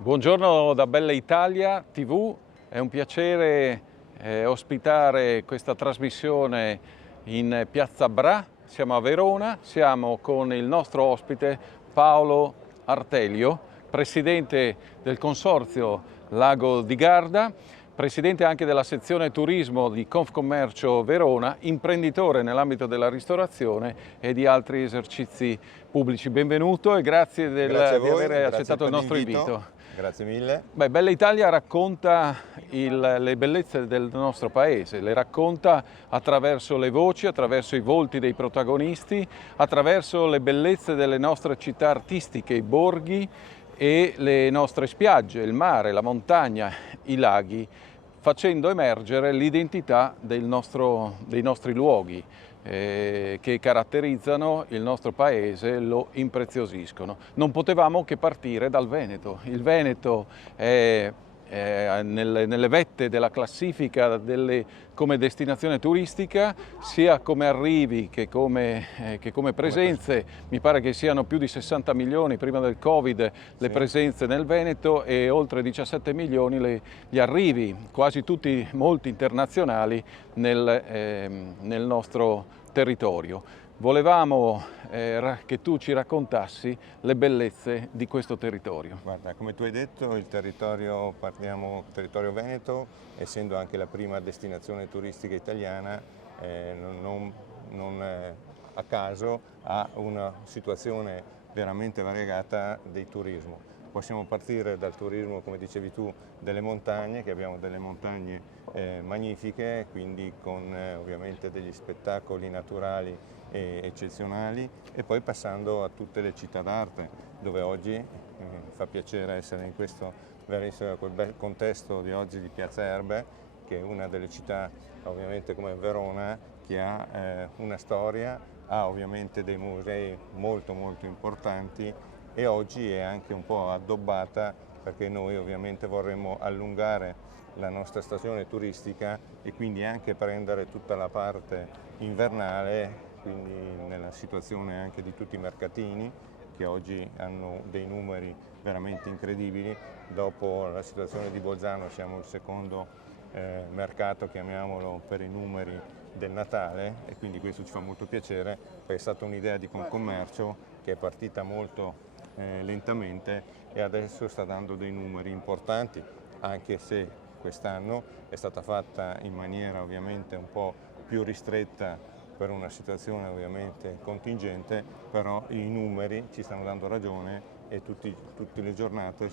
Buongiorno da Bella Italia TV, è un piacere ospitare questa trasmissione in Piazza Bra. Siamo a Verona, siamo con il nostro ospite Paolo Artelio, presidente del consorzio Lago di Garda, presidente anche della sezione turismo di Confcommercio Verona, imprenditore nell'ambito della ristorazione e di altri esercizi pubblici. Benvenuto e grazie Grazie a di voi, aver grazie accettato il per nostro l'invito, invito. grazie mille. Beh, Bella Italia racconta le bellezze del nostro paese, le racconta attraverso le voci, attraverso i volti dei protagonisti, attraverso le bellezze delle nostre città artistiche, i borghi e le nostre spiagge, il mare, la montagna, i laghi, facendo emergere l'identità dei nostri luoghi che caratterizzano il nostro paese, lo impreziosiscono. Non potevamo che partire dal Veneto. Il Veneto è nelle vette della classifica come destinazione turistica, sia come arrivi che come presenze. Mi pare che siano più di 60 milioni prima del Covid le presenze nel Veneto e oltre 17 milioni gli arrivi, quasi tutti molti internazionali nel nostro territorio. Volevamo che tu ci raccontassi le bellezze di questo territorio. Guarda, come tu hai detto, partiamo territorio veneto, essendo anche la prima destinazione turistica italiana, non a caso ha una situazione veramente variegata di turismo. Possiamo partire dal turismo, come dicevi tu, delle montagne, che abbiamo delle montagne magnifiche, quindi con ovviamente degli spettacoli naturali eccezionali, e poi passando a tutte le città d'arte, dove oggi fa piacere essere in questo quel bel contesto di oggi di Piazza Erbe, che è una delle città ovviamente come Verona che ha una storia, ha ovviamente dei musei molto molto importanti e oggi è anche un po' addobbata perché noi ovviamente vorremmo allungare la nostra stagione turistica e quindi anche prendere tutta la parte invernale, quindi nella situazione anche di tutti i mercatini che oggi hanno dei numeri veramente incredibili. Dopo la situazione di Bolzano siamo il secondo mercato, chiamiamolo, per i numeri del Natale, e quindi questo ci fa molto piacere perché è stata un'idea di Confcommercio che è partita molto lentamente e adesso sta dando dei numeri importanti, anche se quest'anno è stata fatta in maniera ovviamente un po' più ristretta per una situazione ovviamente contingente, però i numeri ci stanno dando ragione e tutte le giornate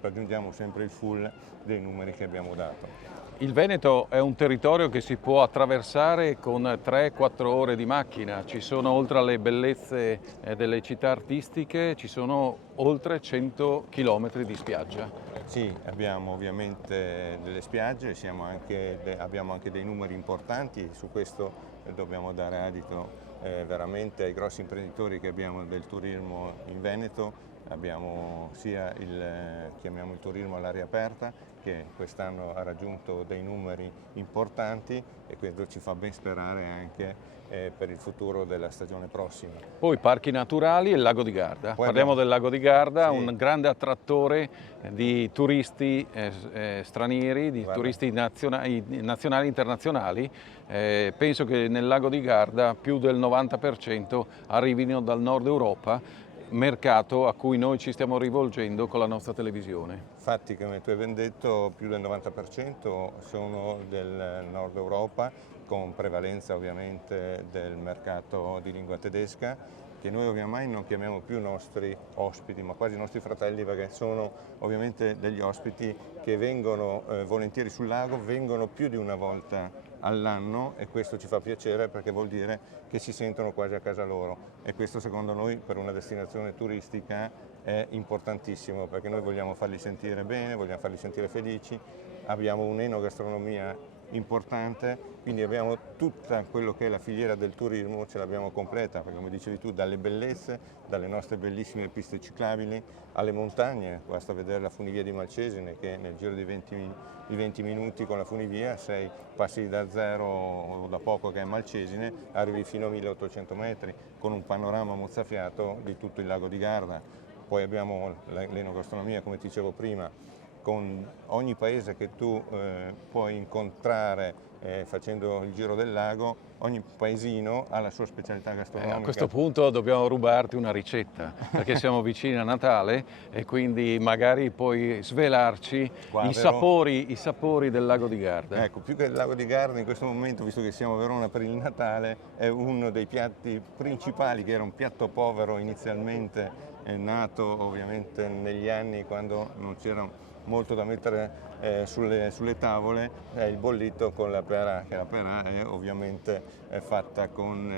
raggiungiamo sempre il full dei numeri che abbiamo dato. Il Veneto è un territorio che si può attraversare con 3-4 ore di macchina. Ci sono, oltre alle bellezze delle città artistiche, ci sono oltre 100 chilometri di spiaggia. Sì, abbiamo ovviamente delle spiagge, abbiamo anche dei numeri importanti, su questo dobbiamo dare adito veramente ai grossi imprenditori che abbiamo del turismo in Veneto. Abbiamo sia chiamiamo il turismo all'aria aperta, che quest'anno ha raggiunto dei numeri importanti e questo ci fa ben sperare anche per il futuro della stagione prossima. Poi parchi naturali e il lago di Garda. Parliamo del lago di Garda, sì. Un grande attrattore di turisti stranieri, di turisti nazionali e internazionali. Penso che nel lago di Garda più del 90% arrivino dal nord Europa, mercato a cui noi ci stiamo rivolgendo con la nostra televisione. Infatti, come tu hai ben detto, più del 90% sono del nord Europa, con prevalenza ovviamente del mercato di lingua tedesca, che noi ovviamente non chiamiamo più nostri ospiti, ma quasi nostri fratelli, perché sono ovviamente degli ospiti che vengono volentieri sul lago, vengono più di una volta all'anno, e questo ci fa piacere perché vuol dire che si sentono quasi a casa loro, e questo secondo noi per una destinazione turistica è importantissimo, perché noi vogliamo farli sentire bene, vogliamo farli sentire felici, abbiamo un'enogastronomia importante, quindi abbiamo tutta quello che è la filiera del turismo, ce l'abbiamo completa, perché come dicevi tu, dalle bellezze, dalle nostre bellissime piste ciclabili alle montagne. Basta vedere la funivia di Malcesine, che nel giro di 20 minuti con la funivia passi da zero, o da poco che è Malcesine, arrivi fino a 1800 metri con un panorama mozzafiato di tutto il lago di Garda. poi abbiamo l'enogastronomia, come ti dicevo prima, con ogni paese che tu puoi incontrare facendo il giro del lago, ogni paesino ha la sua specialità gastronomica. A questo punto dobbiamo rubarti una ricetta, perché siamo vicini a Natale e quindi magari puoi svelarci i sapori del lago di Garda. Ecco, più che il lago di Garda in questo momento, visto che siamo a Verona per il Natale, è uno dei piatti principali, che era un piatto povero inizialmente, nato ovviamente negli anni quando non c'era molto da mettere sulle tavole, è il bollito con la perà, che la perà è ovviamente fatta con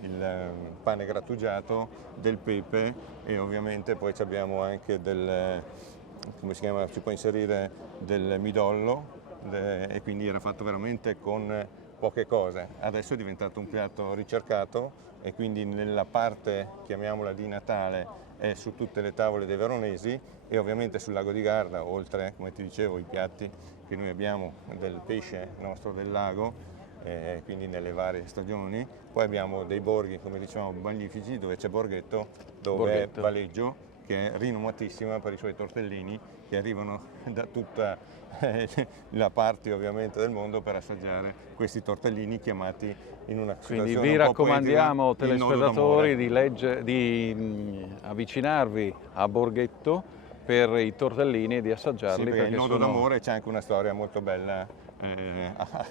il pane grattugiato, del pepe, e ovviamente poi abbiamo anche come si chiama, si può inserire del midollo, e quindi era fatto veramente con poche cose. Adesso è diventato un piatto ricercato e quindi nella parte, chiamiamola di Natale, è su tutte le tavole dei veronesi, e ovviamente sul lago di Garda, oltre, come ti dicevo, i piatti che noi abbiamo del pesce nostro del lago, quindi nelle varie stagioni. Poi abbiamo dei borghi, come dicevamo, magnifici, dove c'è Borghetto, dove è Valeggio, che è rinomatissima per i suoi tortellini, che arrivano da tutta la parte ovviamente del mondo per assaggiare questi tortellini, chiamati in una situazione Quindi vi un po' raccomandiamo, poetica, il nodo telespettatori, d'amore. di avvicinarvi a Borghetto per i tortellini e di assaggiarli. Sì, perché il nodo sono... d'amore c'è anche una storia molto bella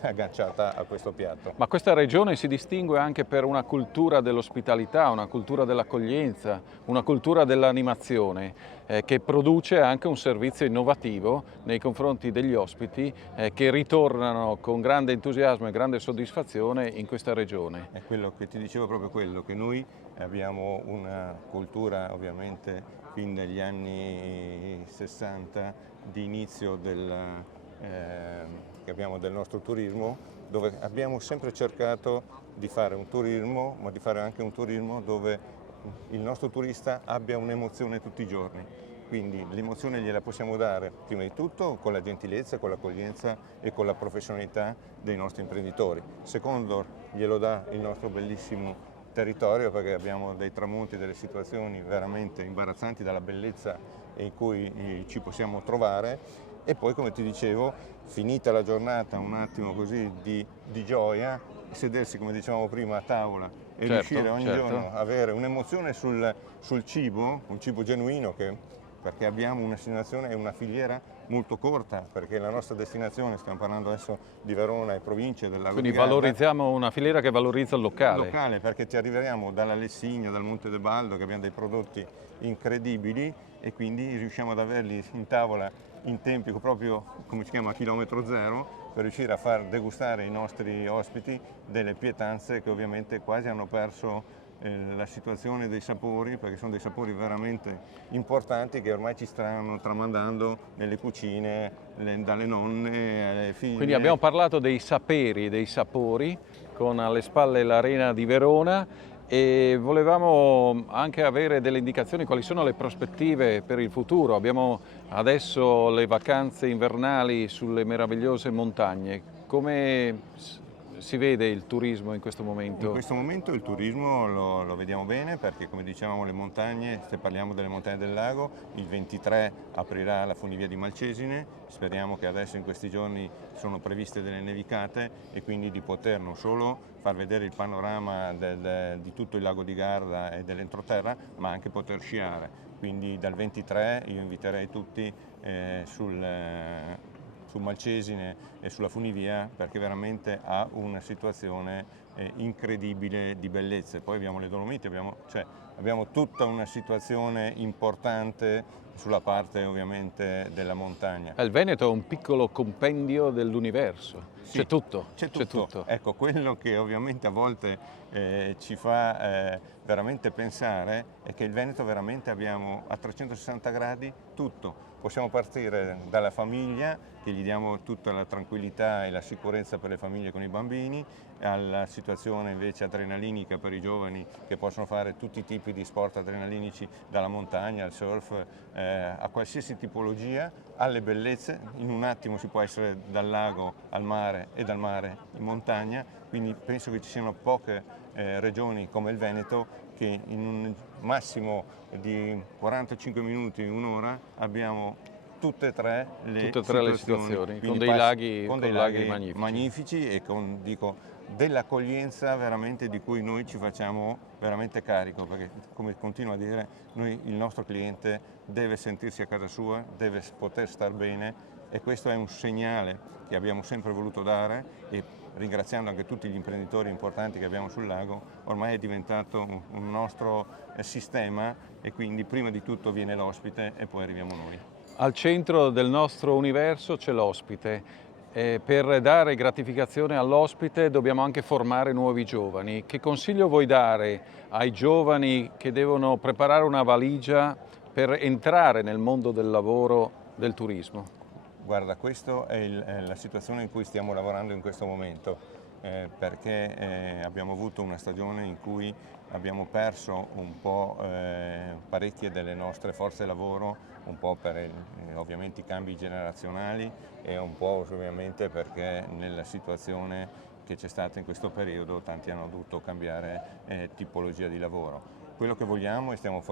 agganciata a questo piatto. Ma questa regione si distingue anche per una cultura dell'ospitalità, una cultura dell'accoglienza, una cultura dell'animazione, che produce anche un servizio innovativo nei confronti degli ospiti, che ritornano con grande entusiasmo e grande soddisfazione in questa regione. È quello che ti dicevo, proprio quello, che noi abbiamo una cultura ovviamente fin dagli anni 60 di inizio che abbiamo del nostro turismo, dove abbiamo sempre cercato di fare un turismo, ma di fare anche un turismo dove il nostro turista abbia un'emozione tutti i giorni. Quindi l'emozione gliela possiamo dare prima di tutto con la gentilezza, con l'accoglienza e con la professionalità dei nostri imprenditori. Secondo, glielo dà il nostro bellissimo territorio, perché abbiamo dei tramonti, delle situazioni veramente imbarazzanti dalla bellezza in cui ci possiamo trovare. E poi, come ti dicevo, finita la giornata un attimo così di gioia, sedersi, come dicevamo prima, a tavola e riuscire ogni giorno ad avere un'emozione sul cibo, un cibo genuino, perché abbiamo una destinazione e una filiera molto corta, perché la nostra destinazione, stiamo parlando adesso di Verona e province del Lago di Garda. Quindi valorizziamo una filiera che valorizza il locale. Locale, perché ti arriveremo dalla Lessigna, dal Monte de Baldo, che abbiamo dei prodotti incredibili, e quindi riusciamo ad averli in tavola in tempi proprio, come si chiama, a chilometro zero, per riuscire a far degustare ai nostri ospiti delle pietanze che ovviamente quasi hanno perso la situazione dei sapori, perché sono dei sapori veramente importanti che ormai ci stanno tramandando nelle cucine, dalle nonne alle figlie. Quindi abbiamo parlato dei saperi, dei sapori, con alle spalle l'Arena di Verona, e volevamo anche avere delle indicazioni quali sono le prospettive per il futuro. Abbiamo adesso le vacanze invernali sulle meravigliose montagne. Come si vede il turismo in questo momento? In questo momento il turismo lo vediamo bene, perché, come dicevamo, le montagne, se parliamo delle montagne del lago, il 23 aprirà la funivia di Malcesine. Speriamo che adesso in questi giorni sono previste delle nevicate, e quindi di poter non solo far vedere il panorama di tutto il lago di Garda e dell'entroterra, ma anche poter sciare. Quindi dal 23 io inviterei tutti su Malcesine e sulla funivia, perché veramente ha una situazione incredibile di bellezze. Poi abbiamo le Dolomiti, abbiamo tutta una situazione importante sulla parte ovviamente della montagna. Il Veneto è un piccolo compendio dell'universo, Sì, c'è tutto. C'è tutto. Ecco, quello che ovviamente a volte ci fa veramente pensare è che il Veneto veramente abbiamo a 360 gradi tutto. Possiamo partire dalla famiglia, che gli diamo tutta la tranquillità e la sicurezza per le famiglie con i bambini, alla situazione invece adrenalinica per i giovani, che possono fare tutti i tipi di sport adrenalinici, dalla montagna al surf, a qualsiasi tipologia, alle bellezze. In un attimo si può essere dal lago al mare e dal mare in montagna, quindi penso che ci siano poche regioni come il Veneto che in massimo di 45 minuti, un'ora, abbiamo tutte e tre le situazioni, con quindi dei laghi, con con dei laghi laghi magnifici e con, dico, dell'accoglienza veramente di cui noi ci facciamo veramente carico, perché come continuo a dire, il nostro cliente deve sentirsi a casa sua, deve poter star bene, e questo è un segnale che abbiamo sempre voluto dare, e ringraziando anche tutti gli imprenditori importanti che abbiamo sul lago, ormai è diventato un nostro sistema, e quindi prima di tutto viene l'ospite e poi arriviamo noi. Al centro del nostro universo c'è l'ospite. Per dare gratificazione all'ospite dobbiamo anche formare nuovi giovani. Che consiglio vuoi dare ai giovani che devono preparare una valigia per entrare nel mondo del lavoro del turismo? Guarda, questa è la situazione in cui stiamo lavorando in questo momento, perché abbiamo avuto una stagione in cui abbiamo perso un po' parecchie delle nostre forze lavoro, un po' per ovviamente i cambi generazionali e un po' ovviamente perché nella situazione che c'è stata in questo periodo tanti hanno dovuto cambiare tipologia di lavoro. Quello che vogliamo, e stiamo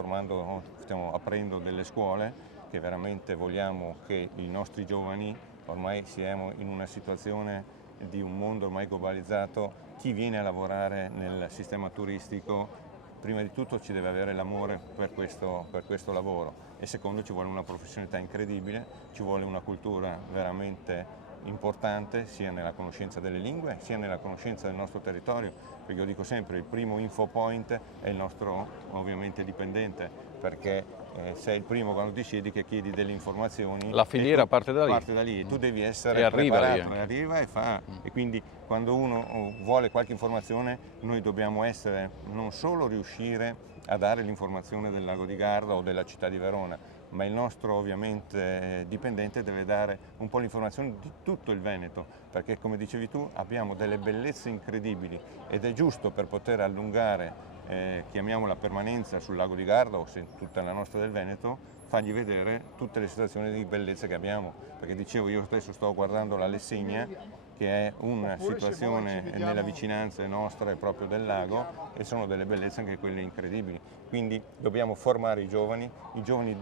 aprendo delle scuole, che veramente vogliamo che i nostri giovani, ormai siamo in una situazione di un mondo ormai globalizzato, chi viene a lavorare nel sistema turistico prima di tutto ci deve avere l'amore per questo lavoro, e secondo ci vuole una professionalità incredibile, ci vuole una cultura veramente importante sia nella conoscenza delle lingue sia nella conoscenza del nostro territorio, perché io dico sempre il primo info point è il nostro ovviamente dipendente, perché sei il primo quando ti siedi che chiedi delle informazioni. La filiera parte da lì. Parte da lì, tu devi essere E arriva preparato, lì e arriva e fa. E quindi quando uno vuole qualche informazione, noi dobbiamo essere, non solo riuscire a dare l'informazione del lago di Garda o della città di Verona, ma il nostro ovviamente dipendente deve dare un po' l'informazione di tutto il Veneto, perché come dicevi tu abbiamo delle bellezze incredibili, ed è giusto per poter allungare chiamiamola permanenza sul lago di Garda o tutta la nostra del Veneto, fargli vedere tutte le situazioni di bellezza che abbiamo, perché dicevo io stesso sto guardando la Lessigna, che è una situazione nella vicinanza nostra e proprio del lago, e sono delle bellezze anche quelle incredibili. Quindi dobbiamo formare i giovani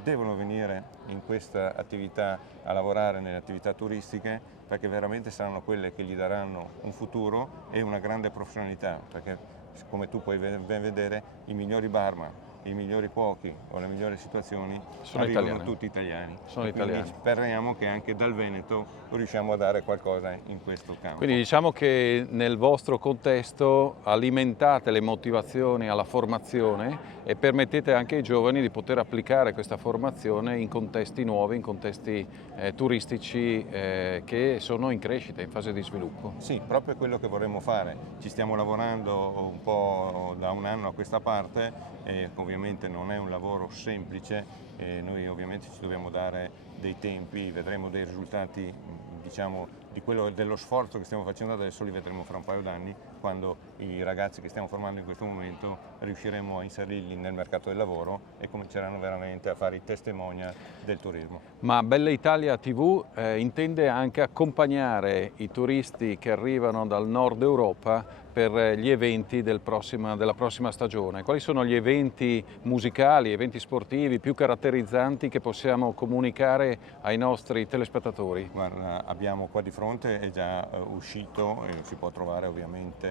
devono venire in questa attività a lavorare nelle attività turistiche, perché veramente saranno quelle che gli daranno un futuro e una grande professionalità, perché come tu puoi ben vedere i migliori barman, i migliori cuochi o le migliori situazioni arrivano tutti italiani. Quindi speriamo che anche dal Veneto riusciamo a dare qualcosa in questo campo. Quindi diciamo che nel vostro contesto alimentate le motivazioni alla formazione e permettete anche ai giovani di poter applicare questa formazione in contesti nuovi, in contesti turistici che sono in crescita, in fase di sviluppo. Sì, proprio quello che vorremmo fare. Ci stiamo lavorando un po' da un anno a questa parte, e ovviamente non è un lavoro semplice, e noi ovviamente ci dobbiamo dare dei tempi, vedremo dei risultati, diciamo, dello sforzo che stiamo facendo adesso, li vedremo fra un paio d'anni, quando i ragazzi che stiamo formando in questo momento riusciremo a inserirli nel mercato del lavoro e cominceranno veramente a fare i testimonial del turismo. Ma Bella Italia TV intende anche accompagnare i turisti che arrivano dal nord Europa per gli eventi della prossima stagione. Quali sono gli eventi musicali, eventi sportivi più caratterizzanti che possiamo comunicare ai nostri telespettatori? Guarda, abbiamo qua di fronte, è già uscito e si può trovare ovviamente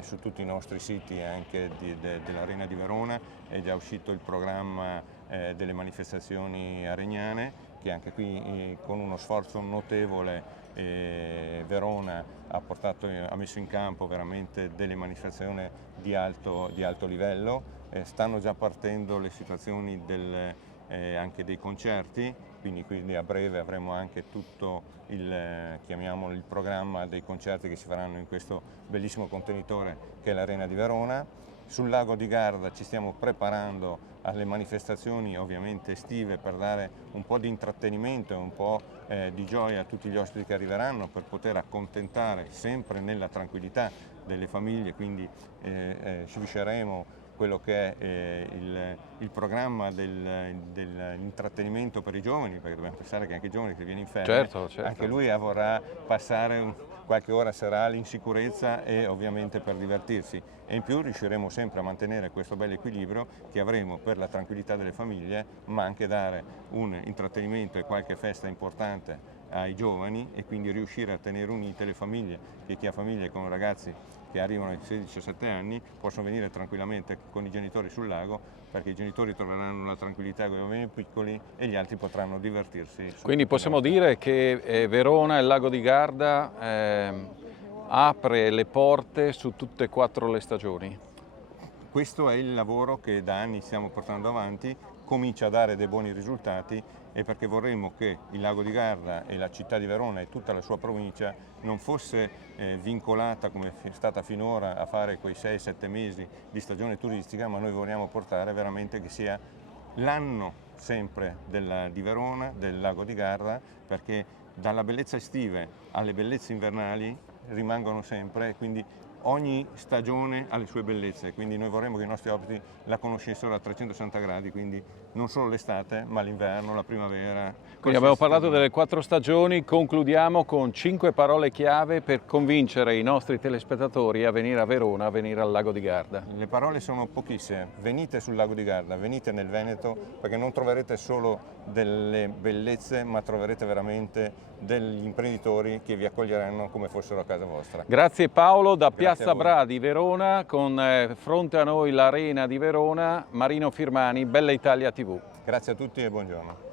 su tutti i nostri siti anche dell'Arena di Verona, è già uscito il programma delle manifestazioni aregnane, che anche qui con uno sforzo notevole Verona ha messo in campo veramente delle manifestazioni di alto livello. Stanno già partendo le situazioni anche dei concerti, quindi a breve avremo anche tutto chiamiamolo il programma dei concerti che si faranno in questo bellissimo contenitore che è l'Arena di Verona. Sul lago di Garda ci stiamo preparando alle manifestazioni ovviamente estive, per dare un po' di intrattenimento e un po' di gioia a tutti gli ospiti che arriveranno, per poter accontentare sempre nella tranquillità delle famiglie, quindi riusciremo quello che è il programma dell'intrattenimento per i giovani, perché dobbiamo pensare che anche i giovani che viene in ferie, Certo. anche lui vorrà passare qualche ora serale in sicurezza e ovviamente per divertirsi, e in più riusciremo sempre a mantenere questo bel equilibrio che avremo per la tranquillità delle famiglie, ma anche dare un intrattenimento e qualche festa importante ai giovani, e quindi riuscire a tenere unite le famiglie, che chi ha famiglie con ragazzi che arrivano ai 16-17 anni possono venire tranquillamente con i genitori sul lago, perché i genitori troveranno la tranquillità con i bambini piccoli e gli altri potranno divertirsi. Quindi possiamo dire che Verona e il lago di Garda apre le porte su tutte e 4 le stagioni. Questo è il lavoro che da anni stiamo portando avanti, comincia a dare dei buoni risultati, e perché vorremmo che il lago di Garda e la città di Verona e tutta la sua provincia non fosse vincolata come è stata finora a fare quei 6-7 mesi di stagione turistica, ma noi vogliamo portare veramente che sia l'anno sempre di Verona, del lago di Garda, perché dalla bellezza estive alle bellezze invernali rimangono sempre, quindi ogni stagione ha le sue bellezze, quindi noi vorremmo che i nostri ospiti la conoscessero a 360 gradi, quindi non solo l'estate, ma l'inverno, la primavera. Quindi abbiamo parlato delle 4 stagioni, concludiamo con 5 parole chiave per convincere i nostri telespettatori a venire a Verona, a venire al lago di Garda. Le parole sono pochissime: venite sul lago di Garda, venite nel Veneto, perché non troverete solo delle bellezze, ma troverete veramente degli imprenditori che vi accoglieranno come fossero a casa vostra. Grazie Paolo, da Piazza Bra di Verona, con fronte a noi l'Arena di Verona, Marino Firmani, Bella Italia TV. Grazie a tutti e buongiorno.